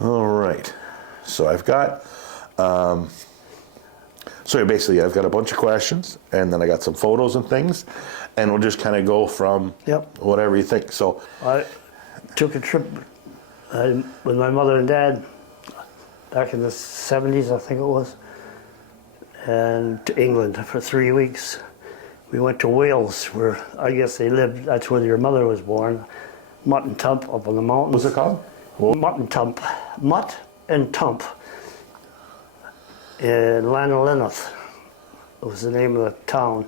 All right. So I've got, basically I've got a bunch of questions, and then I got some photos and things, and we'll just kind of go from whatever you think. So I took a trip with my mother and dad back in the 70s, I think it was, and to England for 3 weeks. We went to Wales, where I guess they lived. That's where your mother was born. Mutt and Tump up on the mountains. what's it called? Mutt and Tump. Mutt and Tump in Lanolinoth was the name of the town.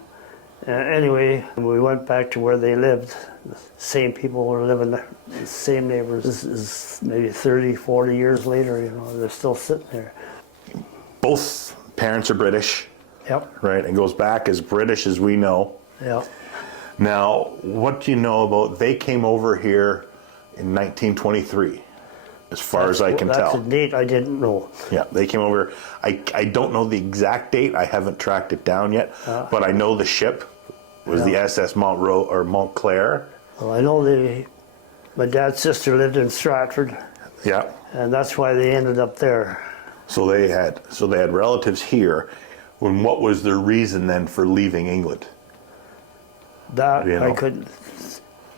Anyway, we went back to where they lived. The same people were living there, the same neighbors. This is maybe 30, 40 years later, you know, they're still sitting there. Both parents are British. Yep. Right, and goes back as British as we know. Yep. Now, what do you know about, they came over here in 1923, as far as I can tell. That's a date I didn't know. Yeah, they came over. I don't know the exact date. I haven't tracked it down yet, but I know the ship was the SS Montclair. Well, I know my dad's sister lived in Stratford. Yeah. And that's why they ended up there. So they had relatives here. When what was their reason then for leaving England? That I couldn't.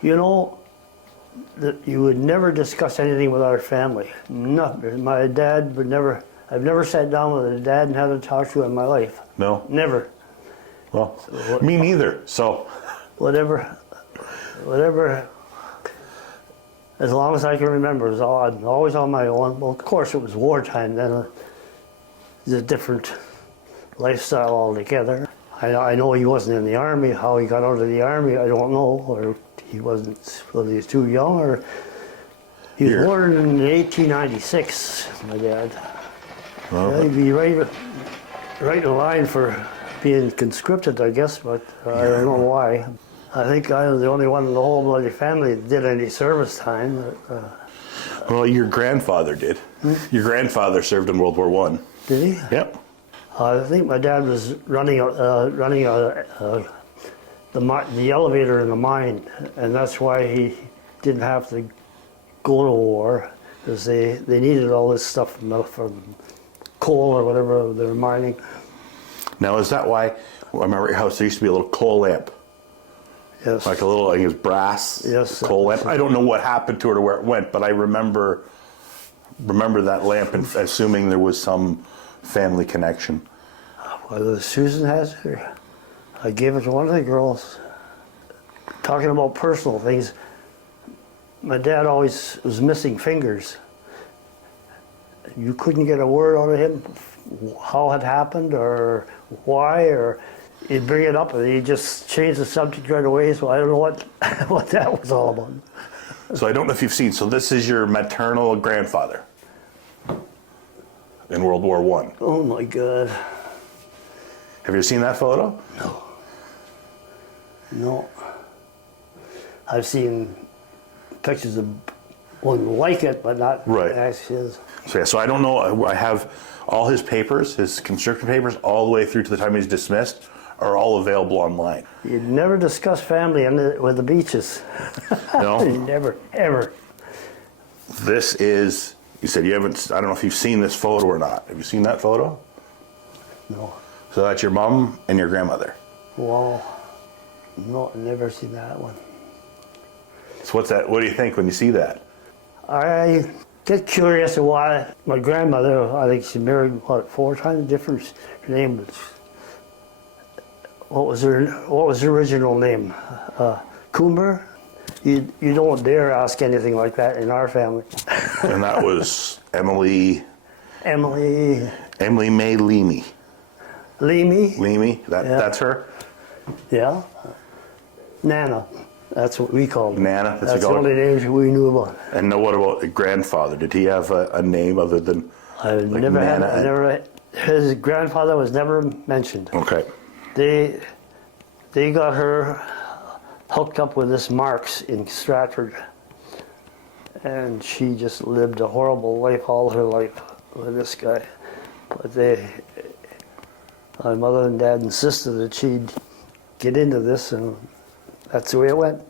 You know, that you would never discuss anything with our family. Nothing. My dad would never. I've never sat down with a dad and had to talk to him in my life. No. Never. Well, me neither. So. Whatever. As long as I can remember, I'm always on my own. Well, of course, it was wartime then. It was a different lifestyle altogether. I know he wasn't in the army. How he got out of the army, I don't know. Or he wasn't, whether he was too young, or he was born in 1896. My dad. Yeah, he'd be right in line for being conscripted, I guess, but I don't know why. I think I was the only one in the whole bloody family that did any service time. Well, your grandfather did. Your grandfather served in World War I. Did he? Yep. I think my dad was running the elevator in the mine, and that's why he didn't have to go to war, because they needed all this stuff from coal or whatever they were mining. Now, is that why, I remember at your house there used to be a little coal lamp? Yes. Like a little, I think it was brass coal lamp. I don't know what happened to it or where it went, but I remember that lamp and assuming there was some family connection. Whether Susan has it, or I gave it to one of the girls. Talking about personal things, my dad always was missing fingers. You couldn't get a word out of him, how it happened or why, or he'd bring it up and he'd just change the subject right away, so I don't know what that was all about. So I don't know if you've seen, so this is your maternal grandfather in World War I. Oh my God. Have you seen that photo? No. I've seen pictures of one like it, but not as his. So I don't know. I have all his papers, his conscription papers, all the way through to the time he's dismissed, are all available online. You'd never discuss family with the beaches. No? Never, ever. This is, you said you haven't, I don't know if you've seen this photo or not. Have you seen that photo? No. So that's your mom and your grandmother. Wow. No, I've never seen that one. So what's that? What do you think when you see that? I get curious of why my grandmother, I think she married, 4 times different. Her name was, what was her original name? Coomer? You don't dare ask anything like that in our family. And that was Emily May Leamy. Leamy? That's her? Yeah. Nana. That's what we called her. Nana? That's the only names we knew about. And what about the grandfather? Did he have a name other than I've like never Nana? His grandfather was never mentioned. Okay. They got her hooked up with this Marks in Stratford, and she just lived a horrible life all her life with this guy. But my mother and dad insisted that she'd get into this, and that's the way it went.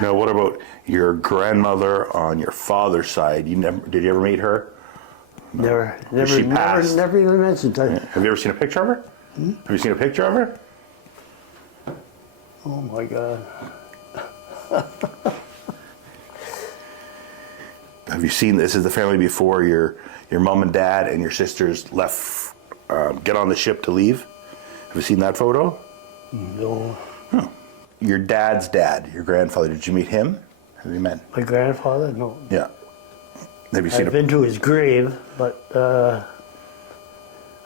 Now, what about your grandmother on your father's side? Did you ever meet her? Never, She passed. never even mentioned it. Have you ever seen a picture of her? Have you seen a picture of her? Oh my God. Have you seen, this is the family before your mom and dad and your sisters left, get on the ship to leave? Have you seen that photo? No. Huh. Your dad's dad, your grandfather, did you meet him? Have you met? My grandfather? No. Yeah. Have you seen I've been to his grave, but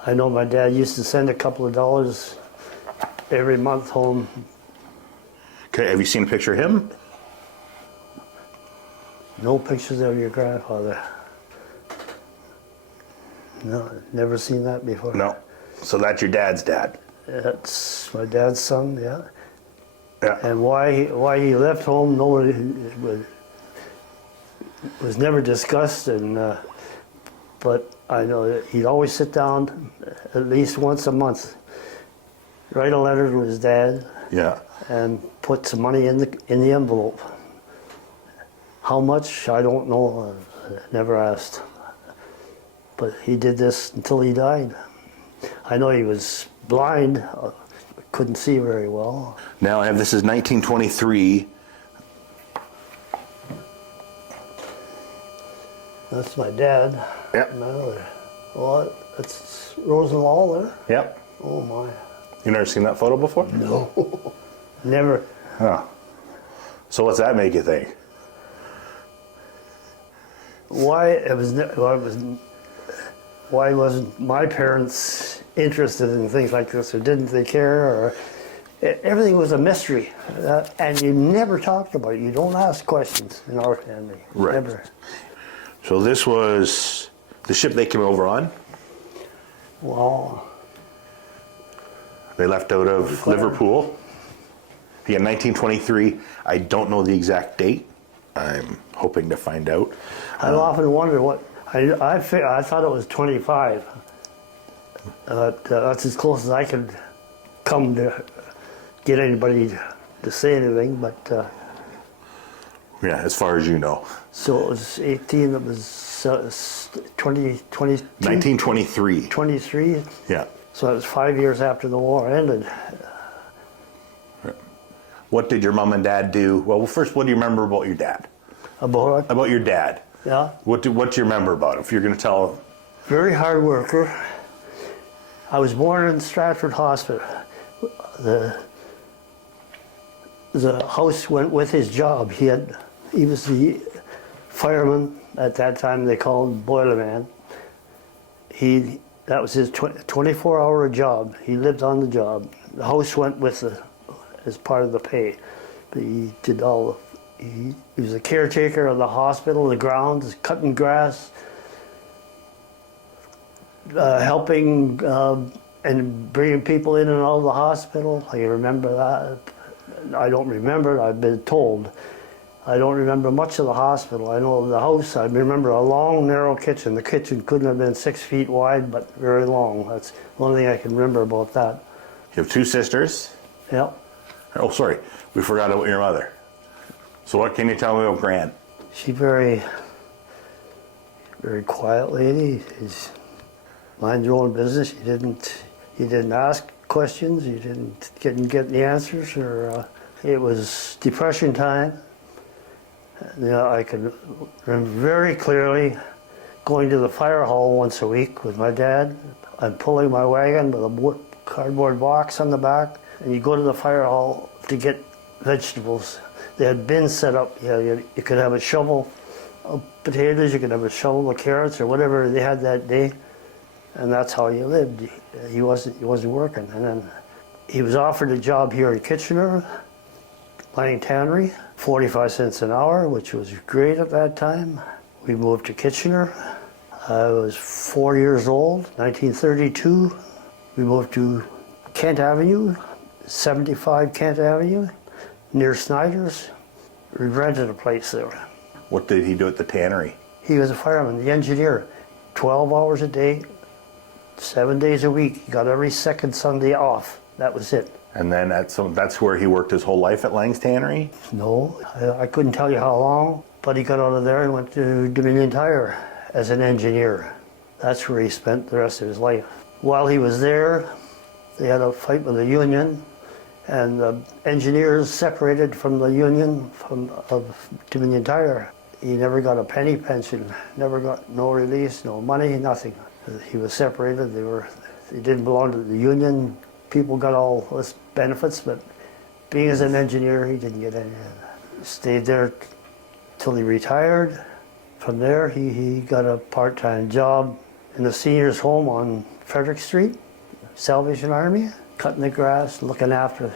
I know my dad used to send a couple of dollars every month home. Okay, have you seen a picture of him? No pictures of your grandfather. No, never seen that before. No. So that's your dad's dad? That's my dad's son, yeah. Yeah. And why he left home, nobody was never discussed. And but I know that he'd always sit down at least once a month, write a letter to his dad, Yeah. and put some money in the envelope. How much, I don't know. Never asked. But he did this until he died. I know he was blind, couldn't see very well. Now I have, this is 1923. That's my dad. Yep. My other. Well, that's Rosenwall there. Yep. Oh my. You never seen that photo before? No. Never. Huh. So what's that make you think? Why wasn't my parents interested in things like this, or didn't they care, or everything was a mystery, and you never talked about it. You don't ask questions in our family. Right. Never. So this was the ship they came over on. Well, They left out of Liverpool. Again, 1923. I don't know the exact date. I'm hoping to find out. I've often wondered what I thought it was 25. That's as close as I could come to get anybody to say anything. But Yeah, as far as you know. so it was 18. It was 1923. 23. Yeah. So it was 5 years after the war ended. What did your mom and dad do? Well, first, what do you remember about your dad? About About your dad. yeah, What do you remember about him? If you're going to tell. very hard worker. I was born in Stratford Hospital. The house went with his job. He was the fireman at that time. They called him boilerman. That was his 24-hour job. He lived on the job. The house went with as part of the pay. But he did all. He was a caretaker of the hospital, the grounds, cutting grass, helping and bringing people in and out of the hospital. I remember that. I don't remember it, I've been told. I don't remember much of the hospital. I know the house, I remember a long, narrow kitchen. The kitchen couldn't have been 6 feet wide, but very long. That's the only thing I can remember about that. You have two sisters. Yep. Oh, sorry. We forgot about your mother. So what can you tell me about Gran? She very quiet lady. She's mind your own business. You didn't ask questions. You didn't get the answers. Or it was Depression time. I can remember very clearly going to the fire hall once a week with my dad. I'm pulling my wagon with a cardboard box on the back, and you go to the fire hall to get vegetables. They had bins set up. You could have a shovel of potatoes, you could have a shovel of carrots or whatever they had that day, and that's how you lived. He wasn't working. And then he was offered a job here in Kitchener, mining tannery, 45 cents an hour, which was great at that time. We moved to Kitchener. I was 4 years old, 1932. We moved to Kent Avenue, 75 Kent Avenue, near Snyder's. We rented a place there. What did he do at the tannery? He was a fireman, the engineer, 12 hours a day, 7 days a week. He got every second Sunday off. That was it. And then that's where he worked his whole life at Lang's Tannery? No, I couldn't tell you how long, but he got out of there and went to Dominion Tire as an engineer. That's where he spent the rest of his life. While he was there, they had a fight with the union, and the engineers separated from the union of Dominion Tire. He never got a penny pension, never got no release, no money, nothing. He was separated. They didn't belong to the union. People got all this benefits, but being as an engineer, he didn't get any. He stayed there till he retired. From there, he got a part-time job in the seniors' home on Frederick Street, Salvation Army, cutting the grass, looking after,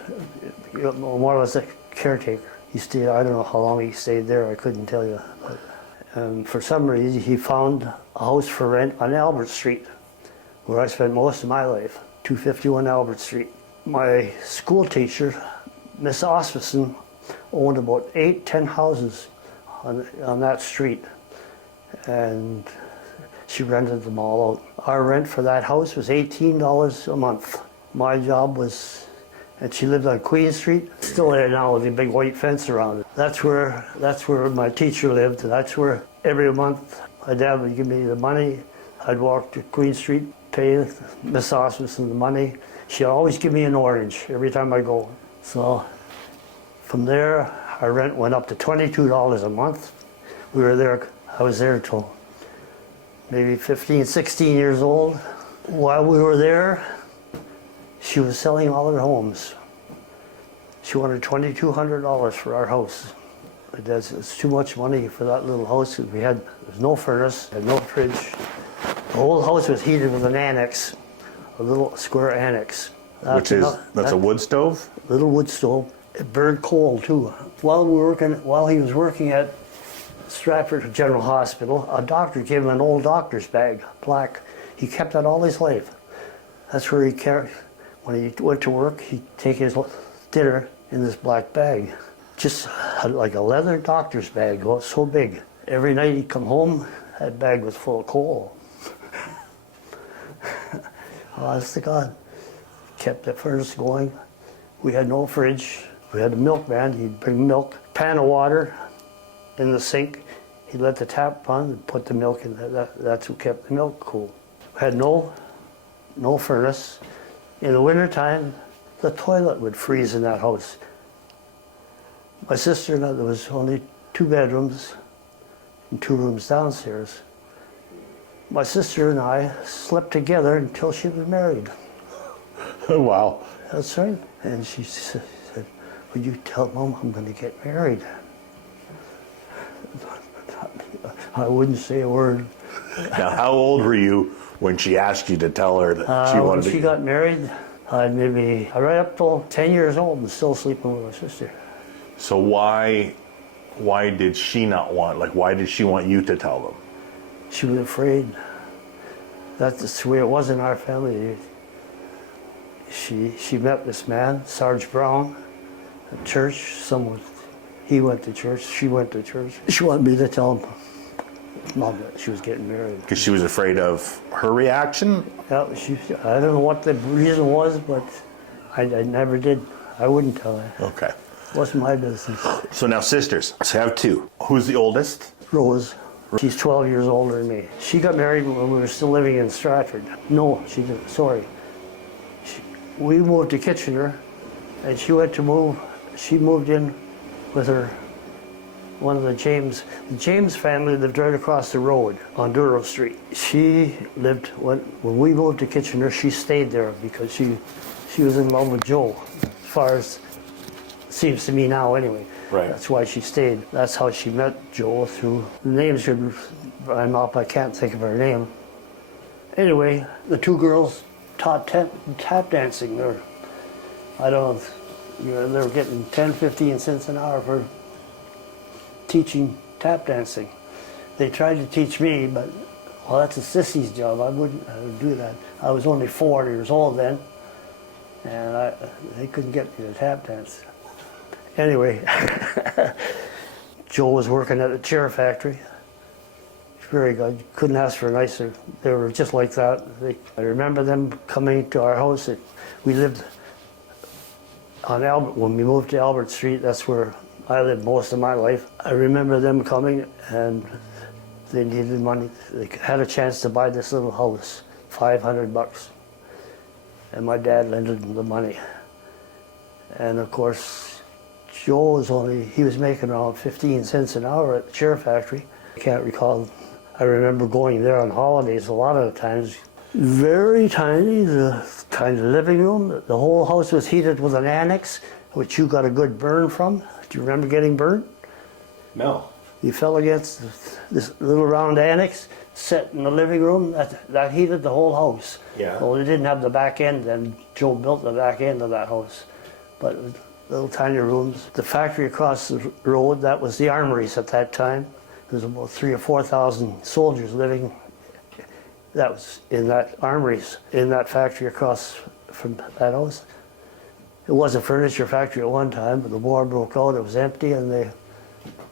more or less a caretaker. He stayed, I don't know how long he stayed there, I couldn't tell you. But, for some reason, he found a house for rent on Albert Street, where I spent most of my life, 251 Albert Street. My school teacher, Miss Osmondson, owned about 10 houses on that street, and she rented them all out. Our rent for that house was $18 a month. My job was, and she lived on Queen Street, still there now with a big white fence around it. That's where my teacher lived. That's where every month my dad would give me the money. I'd walk to Queen Street, pay Miss Osmondson the money. She'd always give me an orange every time I go. So from there, our rent went up to $22 a month. I was there till maybe 15, 16 years old. While we were there, she was selling all her homes. She wanted $2,200 for our house. It's too much money for that little house. There was no furnace, had no fridge. The whole house was heated with an annex, a little square annex. That's a wood stove? Little wood stove. It burned coal too. While he was working at Stratford General Hospital, a doctor gave him an old doctor's bag, black. He kept that all his life. That's where he carried, when he went to work, he'd take his dinner in this black bag. Just like a leather doctor's bag, so big. Every night he'd come home, that bag was full of coal. Honest to God. Kept the furnace going. We had no fridge. We had a milkman. He'd bring milk, pan of water in the sink. He'd let the tap run and put the milk in there. That's what kept the milk cool. Had no furnace. In the wintertime, the toilet would freeze in that house. My sister and I, there was only 2 bedrooms and 2 rooms downstairs. My sister and I slept together until she was married. Wow. That's right. And she said, "Would you tell Mom I'm going to get married?" I wouldn't say a word. Now, how old were you when she asked you to tell her that she wanted to? When she got married, I'd maybe right up till 10 years old and still sleeping with my sister. So why did she not want, why did she want you to tell them? She was afraid. That's the way it was in our family. She met this man, Sarge Brown, at church. He went to church, she went to church. She wanted me to tell Mom that she was getting married. Because she was afraid of her reaction? Yeah, I don't know what the reason was, but I never did. I wouldn't tell her. Okay. It wasn't my business. So now sisters. So I have 2. Who's the oldest? Rose. She's 12 years older than me. She got married when we were still living in Stratford. No, she didn't. Sorry. We moved to Kitchener, and she moved in with one of the James family lived right across the road on Douro Street. She lived, when we moved to Kitchener, she stayed there because she was in love with Joe, as far as it seems to me now anyway. Right. That's why she stayed. That's how she met Joe through, the names I can't think of her name. Anyway, the 2 girls taught tap dancing there. I don't know, they were getting 10, 15 cents an hour for teaching tap dancing. They tried to teach me, but, well, that's a sissy's job. I wouldn't do that. I was only 4 years old then, and they couldn't get me to tap dance. Anyway, Joe was working at a chair factory. Very good. Couldn't ask for a nicer. They were just like that. I remember them coming to our house. We lived on Albert, when we moved to Albert Street, that's where I lived most of my life. I remember them coming and they needed money. They had a chance to buy this little house, $500. And my dad lended them the money. And of course, Joe he was making around 15 cents an hour at the chair factory. I can't recall, I remember going there on holidays a lot of the times. Very tiny, the kind of living room. The whole house was heated with an annex, which you got a good burn from. Do you remember getting burned? No. You fell against this little round annex set in the living room. That heated the whole house. Yeah. Well, they didn't have the back end, and Joe built the back end of that house. But little tiny rooms. The factory across the road, that was the armories at that time. There was about 3,000 or 4,000 soldiers living. That was in that armories, in that factory across from that house. It was a furniture factory at one time, but the war broke out, it was empty, and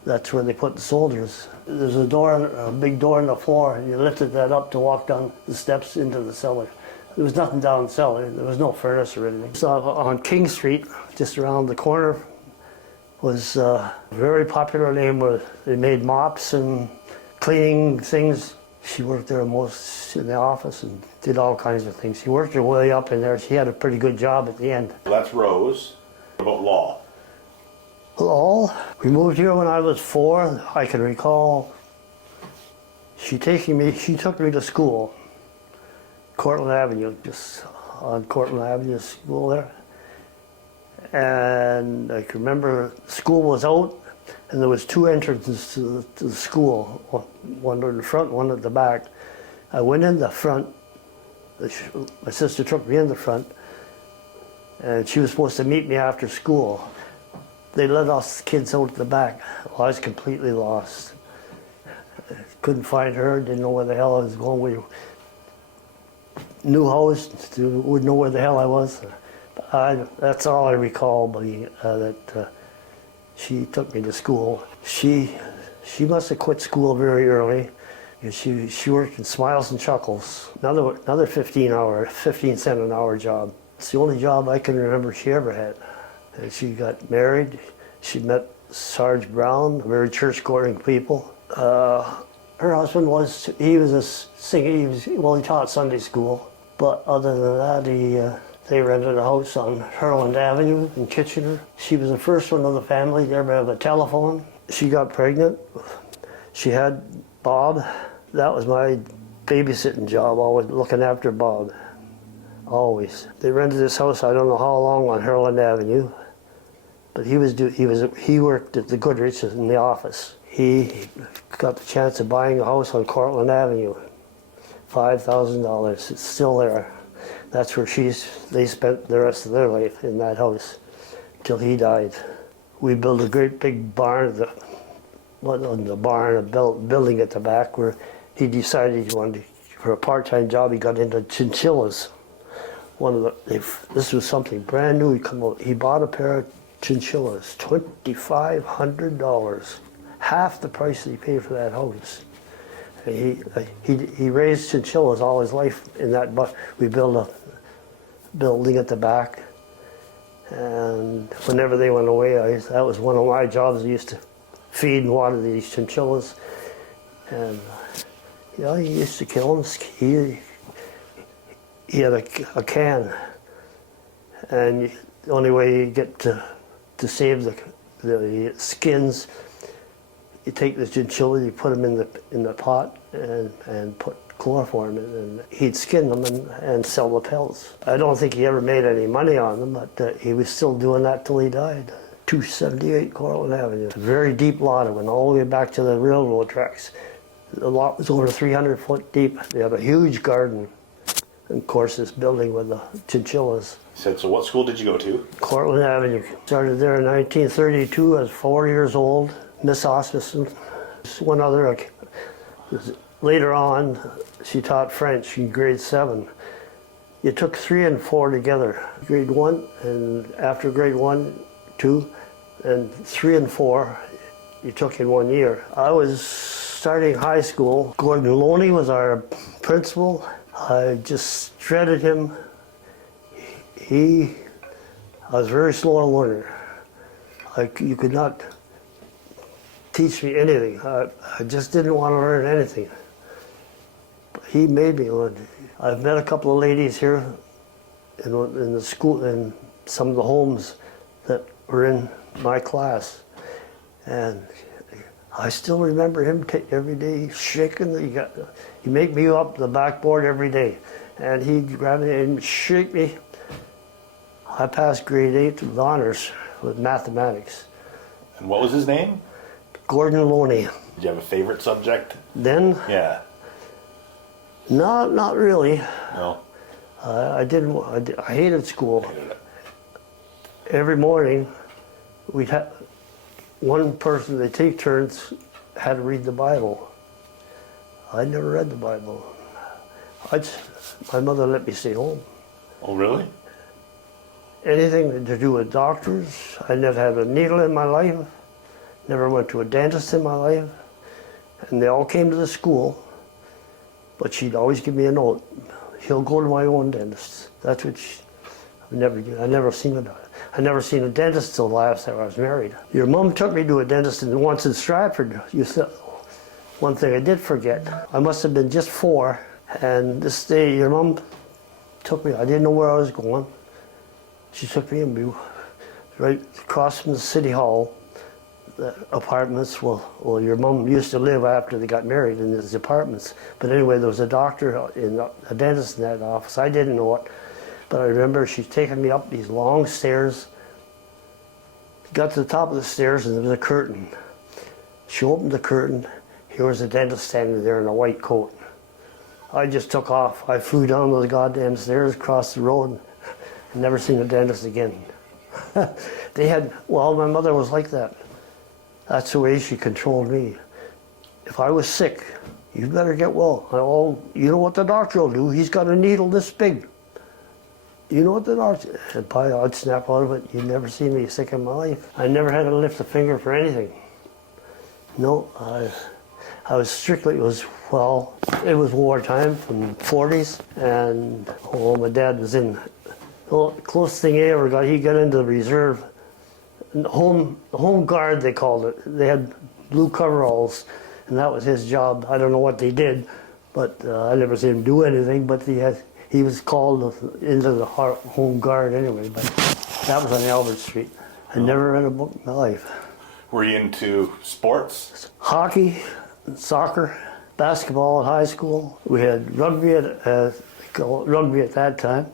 that's where they put the soldiers. There's a big door in the floor, and you lifted that up to walk down the steps into the cellar. There was nothing down the cellar, there was no furnace or anything. So on King Street, just around the corner, was a very popular name where they made mops and cleaning things. She worked there most in the office and did all kinds of things. She worked her way up in there. She had a pretty good job at the end. That's Rose. What about Law? Law, we moved here when I was 4. I can recall she took me to school, Cortland Avenue, just on Cortland Avenue school there. And I can remember school was out, and there was 2 entrances to the school, one in the front, one at the back. I went in the front. My sister took me in the front, and she was supposed to meet me after school. They let us kids out at the back. Well, I was completely lost. Couldn't find her, didn't know where the hell I was going. We new house, wouldn't know where the hell I was. That's all I recall, that she took me to school. She must have quit school very early. She worked in Smiles and Chuckles, another 15 cent an hour job. It's the only job I can remember she ever had. And she got married. She met Sarge Brown, very church-going people. Her husband he was a singer. He taught Sunday school. But other than that, they rented a house on Herland Avenue in Kitchener. She was the first one of the family to ever have a telephone. She got pregnant. She had Bob. That was my babysitting job, always looking after Bob. Always. They rented this house, I don't know how long, on Herland Avenue. But he worked at the Goodrich in the office. He got the chance of buying a house on Cortland Avenue. $5,000. It's still there. That's where they spent the rest of their life, in that house, till he died. We built a great big barn, a building at the back, where he decided he wanted, for a part-time job, he got into chinchillas. This was something brand new. He bought a pair of chinchillas, $2,500, half the price that he paid for that house. He raised chinchillas all his life in that. But we built a building at the back, and whenever they went away, that was one of my jobs. I used to feed and water these chinchillas, and he used to kill them. He had a can, and the only way you get to save the skins, you take the chinchilla, you put them in the pot and put chloroform in, and he'd skin them and sell the pelts. I don't think he ever made any money on them, but he was still doing that till he died. 278 Cortland Avenue. It's a very deep lot. It went all the way back to the railroad tracks. The lot was over 300 foot deep. They had a huge garden. And of course, this building with the chinchillas. So what school did you go to? Cortland Avenue. Started there in 1932. I was 4 years old. Miss Osmondson. One other. Later on, she taught French in grade 7. You took 3 and 4 together. Grade 1, and after grade 1, 2, and 3 and 4, you took in 1 year. I was starting high school. Gordon Loney was our principal. I just dreaded him. I was a very slow learner. You could not teach me anything. I just didn't want to learn anything. He made me learn. I've met a couple of ladies here in the school, in some of the homes that were in my class, and I still remember him every day shaking. He'd make me go up the backboard every day, and he'd grab me and shake me. I passed grade 8 with honors with mathematics. And what was his name? Gordon Loney. Did you have a favorite subject? Then? Yeah. Not really. No. I hated school. Hated it. Every morning, we'd have one person, they take turns, had to read the Bible. I never read the Bible. My mother let me stay home. Oh, really? Anything to do with doctors. I never had a needle in my life. Never went to a dentist in my life. And they all came to the school, but she'd always give me a note. He'll go to my own dentist. That's what I never seen a dentist till after I was married. Your mom took me to a dentist once in Stratford. One thing I did forget. I must have been just 4, and this day your mom took me. I didn't know where I was going. She took me and we right across from the city hall, the apartments. Well, your mom used to live after they got married in these apartments. But anyway, there was a doctor, a dentist in that office. I didn't know it, but I remember she's taking me up these long stairs. Got to the top of the stairs and there was a curtain. She opened the curtain. Here was a dentist standing there in a white coat. I just took off. I flew down those goddamn stairs, across the road. Never seen a dentist again. My mother was like that. That's the way she controlled me. If I was sick, you better get well. You know what the doctor will do? He's got a needle this big. You know what the doctor... And probably I'd snap out of it. You'd never seen me sick in my life. I never had to lift a finger for anything. No, I was strictly, it was wartime from the 40s, and my dad was in... The closest thing he ever got, he got into the reserve. The home guard, they called it. They had blue coveralls, and that was his job. I don't know what they did, but I never seen him do anything, but he was called into the home guard anyway, but that was on Albert Street. I never read a book in my life. Were you into sports? Hockey, soccer, basketball at high school. We had rugby at that time.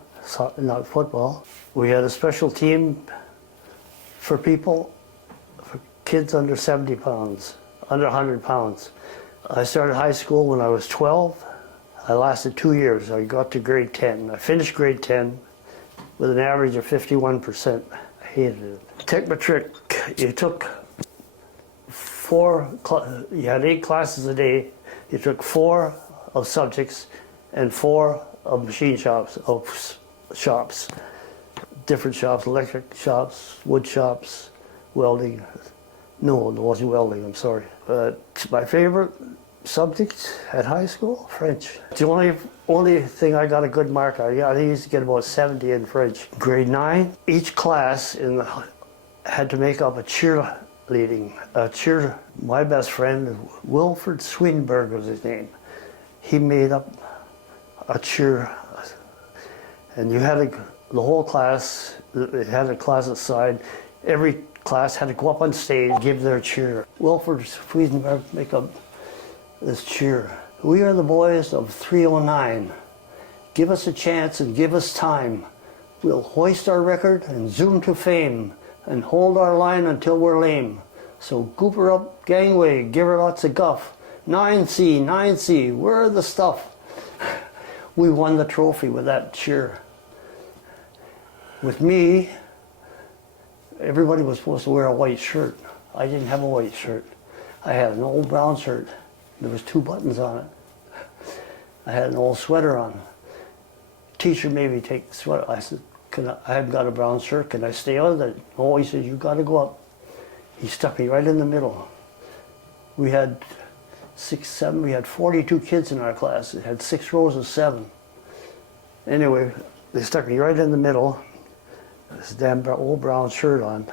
Not football. We had a special team for kids under 70 pounds, under 100 pounds. I started high school when I was 12. I lasted 2 years. I got to grade 10. I finished grade 10 with an average of 51%. I hated it. Technometric, you took you had 8 classes a day. You took 4 of subjects and 4 of machine shops, different shops, electric shops, wood shops, welding. No, it wasn't welding, I'm sorry. My favorite subject at high school, French. It's the only thing I got a good mark on. I used to get about 70 in French. Grade 9, each class had to make up a cheerleading. My best friend, Wilfred Swinberg was his name. He made up a cheer. And you had the whole class, it had a class aside. Every class had to go up on stage and give their cheer. Wilfred Friesenberg make up this cheer. We are the boys of 309. Give us a chance and give us time. We'll hoist our record and zoom to fame and hold our line until we're lame. So goop her up, gangway, give her lots of guff. 9C, 9C, where the stuff? We won the trophy with that cheer. With me, everybody was supposed to wear a white shirt. I didn't have a white shirt. I had an old brown shirt. There was 2 buttons on it. I had an old sweater on. Teacher made me take the sweater. I said, I haven't got a brown shirt. Can I stay on it? Oh, he said, you got to go up. He stuck me right in the middle. We had 42 kids in our class. It had 6 rows of 7. Anyway, they stuck me right in the middle. this damn old brown shirt on,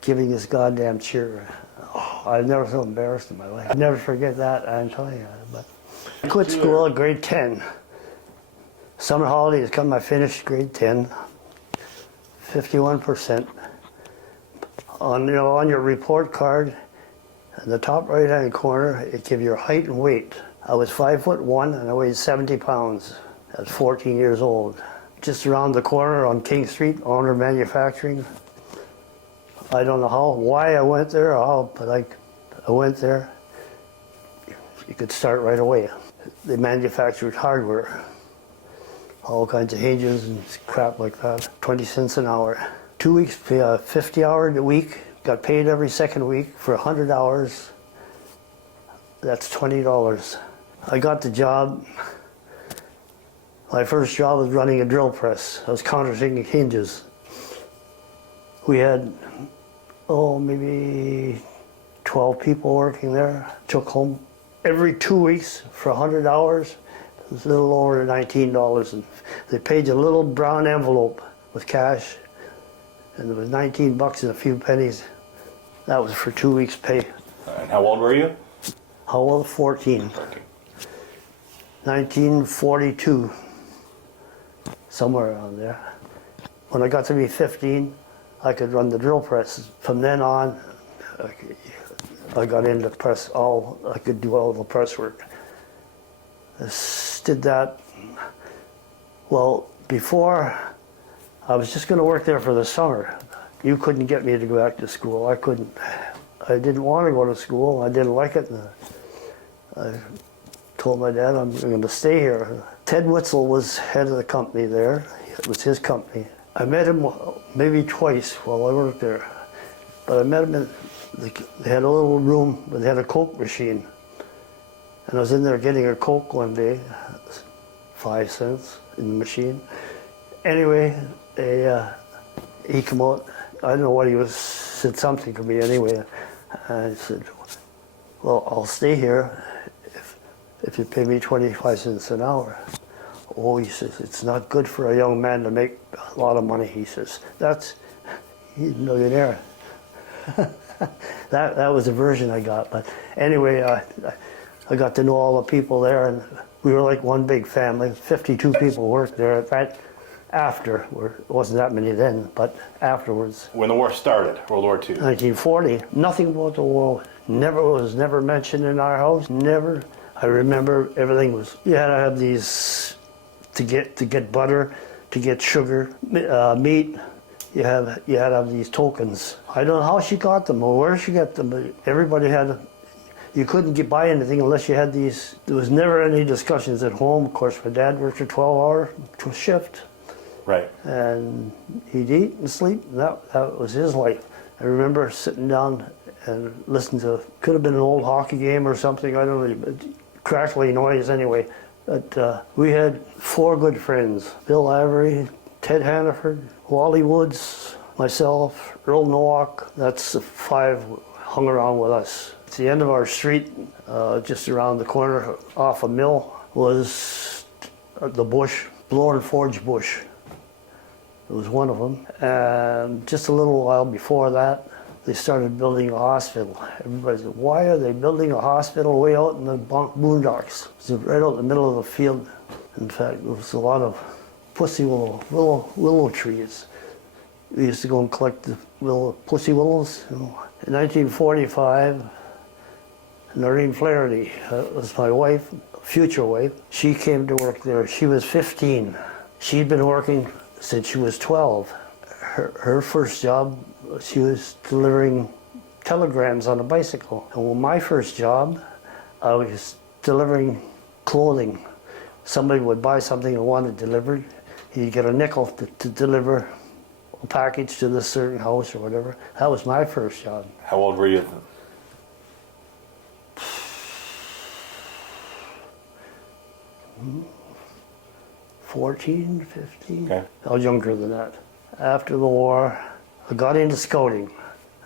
giving this goddamn cheer. Oh, I've never felt embarrassed in my life. I'll never forget that, I'm telling you. But I quit school at grade 10. Summer holidays come, I finished grade 10, 51%. On your report card, in the top right-hand corner, it gives your height and weight. I was 5'1" and I weighed 70 pounds. I was 14 years old. Just around the corner on King Street, Owner Manufacturing. I don't know why I went there, but I went there. You could start right away. They manufactured hardware, all kinds of hinges and crap like that. 20 cents an hour. 2 weeks, 50 hours a week. Got paid every second week for 100 hours. That's $20. I got the job. My first job was running a drill press. I was countersinking hinges. We had, maybe 12 people working there. Took home every 2 weeks for 100 hours. It was a little over $19. And they paid you a little brown envelope with cash. And there was 19 bucks and a few pennies. That was for 2 weeks' pay. And how old were you? How old? 14. 1942. Somewhere around there. When I got to be 15, I could run the drill press. From then on, I got into press I could do all the press work. I did that. Well, before, I was just going to work there for the summer. You couldn't get me to go back to school. I couldn't. I didn't want to go to school. I didn't like it. I told my dad I'm going to stay here. Ted Witzel was head of the company there. It was his company. I met him maybe twice while I worked there. But I met him they had a little room where they had a Coke machine. And I was in there getting a Coke one day, 5 cents in the machine. Anyway, he came out. I don't know what he said something to me anyway. And I said, well, I'll stay here if you pay me 25 cents an hour. Oh, he says, it's not good for a young man to make a lot of money. He says, he's a millionaire. that was the version I got. But anyway, I got to know all the people there, and we were like one big family. 52 people worked there. It wasn't that many then, but afterwards. When the war started, World War II. 1940. Nothing about the war. Was never mentioned in our house. Never. I remember everything was. You had to have these to get butter, to get sugar, meat. You had to have these tokens. I don't know how she got them or where she got them, but everybody had. You couldn't buy anything unless you had these. There was never any discussions at home. Of course, my dad worked a 12-hour shift. Right. And he'd eat and sleep, and that was his life. I remember sitting down and listening to, could have been an old hockey game or something, I don't know, but crackly noise anyway. But we had 4 good friends, Bill Avery, Ted Hannaford, Wally Woods, myself, Earl Nowak. That's the 5 hung around with us. At the end of our street, just around the corner off a mill, was the bush, Blow and Forge bush. It was one of them. And just a little while before that, they started building a hospital. Everybody said, why are they building a hospital way out in the boondocks? It was right out in the middle of the field. In fact, there was a lot of pussy willow trees. We used to go and collect the pussy willows. In 1945, Noreen Flaherty was my wife, future wife. She came to work there. She was 15. She'd been working since she was 12. Her first job, she was delivering telegrams on a bicycle. And when my first job, I was delivering clothing. Somebody would buy something and want it delivered. He'd get a nickel to deliver a package to this certain house or whatever. That was my first job. How old were you then? 14, 15. Okay. I was younger than that. After the war, I got into scouting,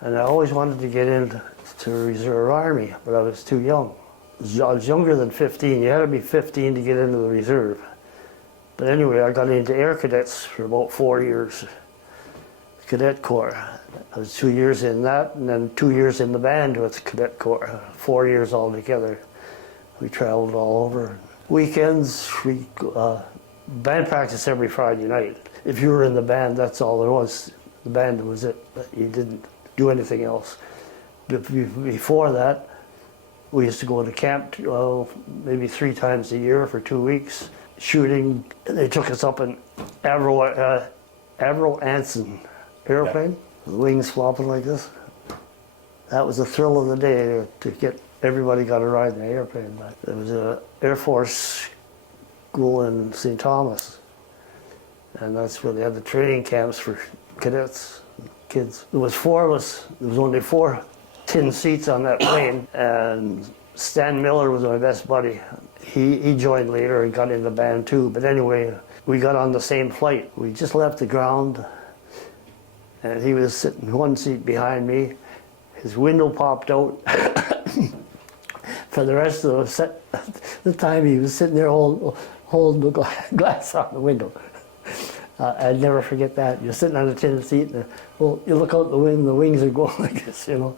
and I always wanted to get into the Reserve Army, but I was too young. I was younger than 15. You had to be 15 to get into the reserve. But anyway, I got into Air Cadets for about 4 years. Cadet Corps. I was 2 years in that, and then 2 years in the band with Cadet Corps. 4 years altogether. We traveled all over. Weekends, band practice every Friday night. If you were in the band, that's all there was. The band was it. You didn't do anything else. Before that, we used to go to camp maybe 3 times a year for 2 weeks, shooting. They took us up in Averill Anson airplane, the wings flopping like this. That was the thrill of the day to get everybody got a ride in the airplane. There was an Air Force school in St. Thomas, and that's where they had the training camps for cadets, kids. There was 4 of us. There was only 4 tin seats on that plane, and Stan Miller was my best buddy. He joined later and got in the band too. But anyway, we got on the same flight. We just left the ground, and he was sitting 1 seat behind me. His window popped out. For the rest of the time, he was sitting there holding the glass on the window. I'd never forget that. You're sitting on a tin seat, and you look out the window, the wings are going like this, you know.